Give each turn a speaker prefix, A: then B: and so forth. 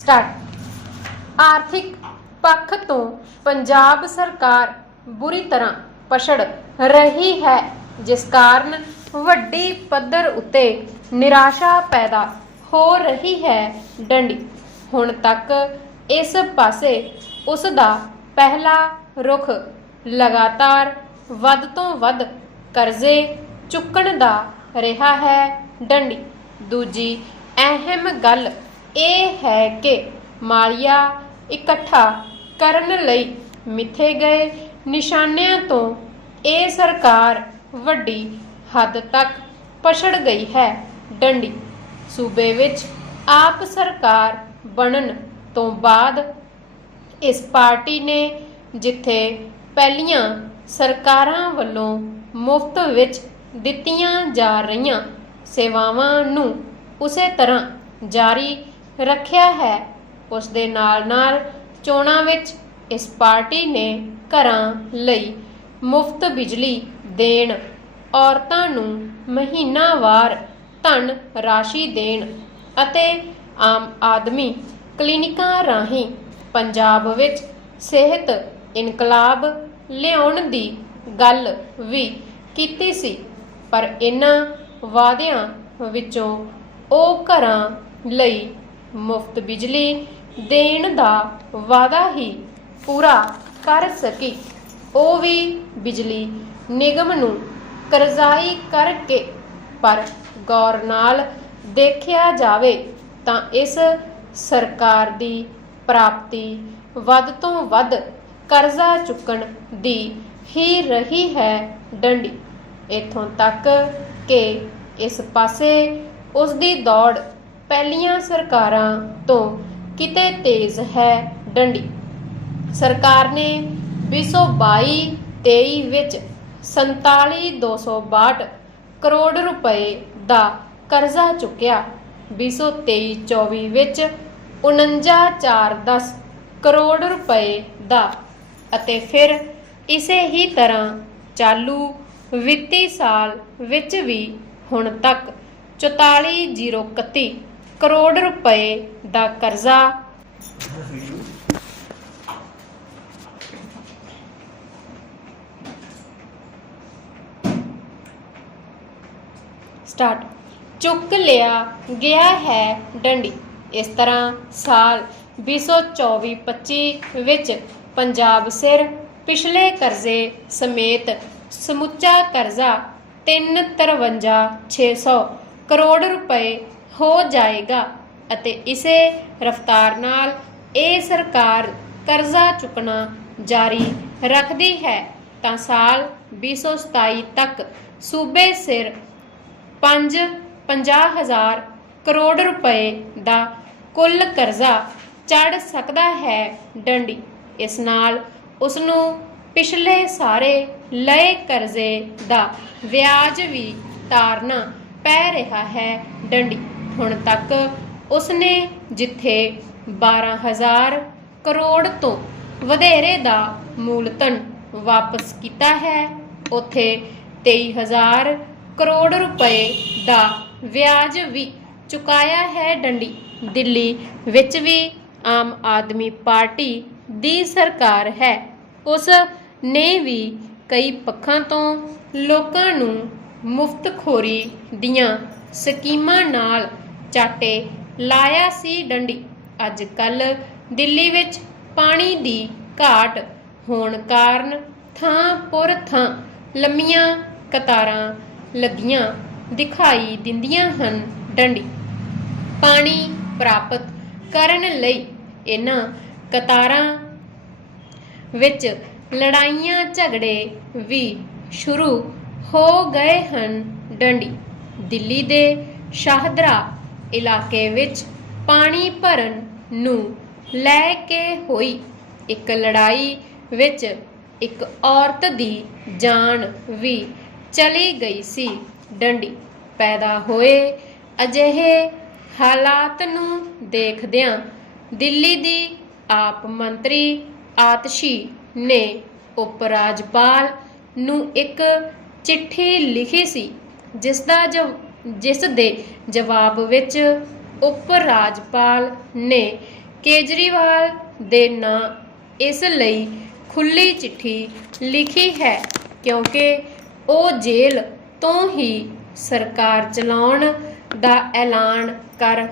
A: Start ਆਰਥਿਕ ਪੱਖ ਤੋਂ ਪੰਜਾਬ ਸਰਕਾਰ ਬੁਰੀ ਤਰ੍ਹਾਂ ਪਛੜ ਰਹੀ ਹੈ, ਜਿਸ ਕਾਰਨ ਵੱਡੀ ਪੱਧਰ ਉੱਤੇ ਨਿਰਾਸ਼ਾ ਪੈਦਾ ਹੋ ਰਹੀ ਹੈ ਡੰਡੀ। ਹੁਣ ਤੱਕ ਇਸ ਪਾਸੇ ਉਸ ਦਾ ਪਹਿਲਾ ਰੁਖ ਲਗਾਤਾਰ ਵੱਧ ਤੋਂ ਵੱਧ ਕਰਜ਼ੇ ਚੁੱਕਣ ਦਾ ਰਿਹਾ ਹੈ ਡੰਡੀ। ਦੂਜੀ ਅਹਿਮ ਗੱਲ ਇਹ ਹੈ ਕਿ ਮਾਲੀਆ ਇਕੱਠਾ ਕਰਨ ਲਈ ਮਿੱਥੇ ਗਏ ਨਿਸ਼ਾਨਿਆਂ ਤੋਂ, ਇਹ ਸਰਕਾਰ ਵੱਡੀ ਹੱਦ ਤੱਕ ਪਛੜ ਗਈ ਹੈ ਡੰਡੀ। ਸੂਬੇ ਵਿੱਚ ਆਪ ਸਰਕਾਰ ਬਣਨ ਤੋਂ ਬਾਅਦ ਇਸ ਪਾਰਟੀ ਨੇ ਜਿੱਥੇ ਪਹਿਲੀਆਂ ਸਰਕਾਰਾਂ ਵੱਲੋਂ ਮੁਫਤ ਵਿੱਚ ਦਿੱਤੀਆਂ ਜਾ ਰਹੀਆਂ ਸੇਵਾਵਾਂ ਨੂੰ ਉਸੇ ਤਰ੍ਹਾਂ ਜਾਰੀ ਰੱਖਿਆ ਹੈ। ਉਸ ਦੇ ਨਾਲ-ਨਾਲ ਚੋਣਾਂ ਵਿੱਚ ਇਸ ਪਾਰਟੀ ਨੇ ਘਰਾਂ ਲਈ ਮੁਫਤ ਬਿਜਲੀ ਦੇਣ, ਔਰਤਾਂ ਨੂੰ ਮਹੀਨਾਵਾਰ ਧਨ ਰਾਸ਼ੀ ਦੇਣ ਅਤੇ ਆਮ ਆਦਮੀ ਕਲੀਨਿਕਾਂ ਰਾਹੀਂ ਪੰਜਾਬ ਵਿੱਚ ਸਿਹਤ ਇਨਕਲਾਬ ਲਿਆਉਣ ਦੀ ਗੱਲ ਵੀ ਕੀਤੀ ਸੀ। ਪਰ ਇਹਨਾਂ ਵਾਅਦਿਆਂ ਵਿੱਚੋਂ ਉਹ ਘਰਾਂ ਲਈ ਮੁਫਤ ਬਿਜਲੀ ਦੇਣ ਦਾ ਵਾਅਦਾ ਹੀ ਪੂਰਾ ਕਰ ਸਕੀ। ਉਹ ਵੀ ਬਿਜਲੀ ਨਿਗਮ ਨੂੰ ਕਰਜ਼ਾਈ ਕਰਕੇ, ਪਰ ਗੌਰ ਨਾਲ ਦੇਖਿਆ ਜਾਵੇ ਤਾਂ ਇਸ ਸਰਕਾਰ ਦੀ ਪ੍ਰਾਪਤੀ ਵੱਧ ਤੋਂ ਵੱਧ ਕਰਜ਼ਾ ਚੁੱਕਣ ਦੀ ਹੀ ਰਹੀ ਹੈ ਡੰਡੀ। ਇਥੋਂ ਤੱਕ ਕਿ ਇਸ ਪਾਸੇ ਉਸ ਦੀ ਦੌੜ ਪਹਿਲੀਆਂ ਸਰਕਾਰਾਂ ਤੋਂ ਕਿਤੇ ਤੇਜ਼ ਹੈ ਡੰਡੀ। ਸਰਕਾਰ ਨੇ 2022 23 ਵਿੱਚ 47262 ਕਰੋੜ ਰੁਪਏ ਦਾ ਕਰਜ਼ਾ ਚੁੱਕਿਆ। 2023 24 ਵਿੱਚ 49410 ਕਰੋੜ ਰੁਪਏ ਦਾ ਅਤੇ ਫਿਰ ਇਸੇ ਹੀ ਤਰ੍ਹਾਂ ਚਾਲੂ ਵਿੱਤੀ ਸਾਲ ਵਿੱਚ ਵੀ ਹੁਣ ਤੱਕ 44031 ਕਰੋੜ ਰੁਪਏ ਦਾ ਕਰਜ਼ਾ। ਸਟਾਰਟ। ਚੁੱਕ ਲਿਆ ਗਿਆ ਹੈ ਡੰਡੀ। ਇਸ ਤਰ੍ਹਾਂ ਸਾਲ 2024-25 ਵਿੱਚ ਪੰਜਾਬ ਸਿਰ ਪਿਛਲੇ ਕਰਜ਼ੇ ਸਮੇਤ ਸਮੁੱਚਾ ਕਰਜ਼ਾ 353600 ਕਰੋੜ ਰੁਪਏ ਹੋ ਜਾਏਗਾ ਅਤੇ ਇਸੇ ਰਫ਼ਤਾਰ ਨਾਲ ਇਹ ਸਰਕਾਰ ਕਰਜ਼ਾ ਚੁੱਕਣਾ ਜਾਰੀ ਰੱਖਦੀ ਹੈ, ਤਾਂ ਸਾਲ 2027 ਤੱਕ ਸੂਬੇ ਸਿਰ 5 ਹਜ਼ਾਰ ਕਰੋੜ ਰੁਪਏ ਦਾ ਕੁੱਲ ਕਰਜ਼ਾ ਚੜ ਸਕਦਾ ਹੈ ਡੰਡੀ। ਇਸ ਨਾਲ ਉਸ ਨੂੰ ਪਿਛਲੇ ਸਾਰੇ ਲਏ ਕਰਜ਼ੇ ਦਾ ਵਿਆਜ ਵੀ ਤਾਰਨਾ ਪੈ ਰਿਹਾ ਹੈ ਡੰਡੀ। ਹੁਣ ਤੱਕ ਉਸਨੇ ਜਿੱਥੇ 12000 ਕਰੋੜ ਤੋਂ ਵਧੇਰੇ ਦਾ ਮੂਲਧਨ ਵਾਪਸ ਕੀਤਾ ਹੈ, ਉਥੇ 23000 ਕਰੋੜ ਰੁਪਏ ਦਾ ਵਿਆਜ ਵੀ ਚੁਕਾਇਆ ਹੈ ਡੰਡੀ। ਦਿੱਲੀ ਵਿੱਚ ਵੀ ਆਮ ਆਦਮੀ ਪਾਰਟੀ ਦੀ ਸਰਕਾਰ ਹੈ। ਉਸ ਨੇ ਵੀ ਕਈ ਪੱਖਾਂ ਤੋਂ ਲੋਕਾਂ ਨੂੰ ਮੁਫਤਖੋਰੀ ਦੀਆਂ ਸਕੀਮਾਂ ਨਾਲ ਚਾਟੇ ਲਾਇਆ ਸੀ ਡੰਡੀ। ਅੱਜ ਕੱਲ ਦਿੱਲੀ ਵਿੱਚ ਪਾਣੀ ਦੀ ਘਾਟ ਹੋਣ ਕਾਰਨ ਥਾਂ ਪੁਰ ਥਾਂ ਲੰਮੀਆਂ ਕਤਾਰਾਂ ਲੱਗੀਆਂ ਦਿਖਾਈ ਦਿੰਦੀਆਂ ਹਨ ਡੰਡੀ। ਪਾਣੀ ਪ੍ਰਾਪਤ ਕਰਨ ਲਈ ਇਹਨਾਂ ਕਤਾਰਾਂ ਵਿੱਚ ਲੜਾਈਆਂ ਝਗੜੇ ਵੀ ਸ਼ੁਰੂ ਹੋ ਗਏ ਹਨ ਡੰਡੀ। ਦਿੱਲੀ ਦੇ ਸ਼ਾਹਦਰਾ ਇਲਾਕੇ ਵਿੱਚ ਪਾਣੀ ਭਰਨ ਨੂੰ ਲੈ ਕੇ ਹੋਈ। ਇੱਕ ਲੜਾਈ ਵਿੱਚ ਇੱਕ ਔਰਤ ਦੀ ਜਾਨ ਵੀ ਚਲੀ ਗਈ ਸੀ। ਡੰਡੀ ਪੈਦਾ ਹੋਏ ਅਜਿਹੇ ਹਾਲਾਤ ਨੂੰ ਦੇਖਦਿਆਂ ਦਿੱਲੀ ਦੀ ਆਪ ਮੰਤਰੀ ਆਤਸ਼ੀ ਨੇ ਉਪ ਰਾਜਪਾਲ ਨੂੰ ਇੱਕ ਚਿੱਠੀ ਲਿਖੀ ਸੀ ਜਿਸ ਦਾ ਜਿਸ ਦੇ ਜਵਾਬ ਵਿੱਚ ਉਪ ਰਾਜਪਾਲ ਨੇ ਕੇਜਰੀਵਾਲ ਦੇ ਨਾਂ ਇਸ ਲਈ ਖੁੱਲੀ ਚਿੱਠੀ ਲਿਖੀ ਹੈ ਕਿਉਂਕਿ ਉਹ ਜੇਲ੍ਹ ਤੋਂ ਹੀ ਸਰਕਾਰ ਚਲਾਉਣ ਦਾ ਐਲਾਨ ਕਰ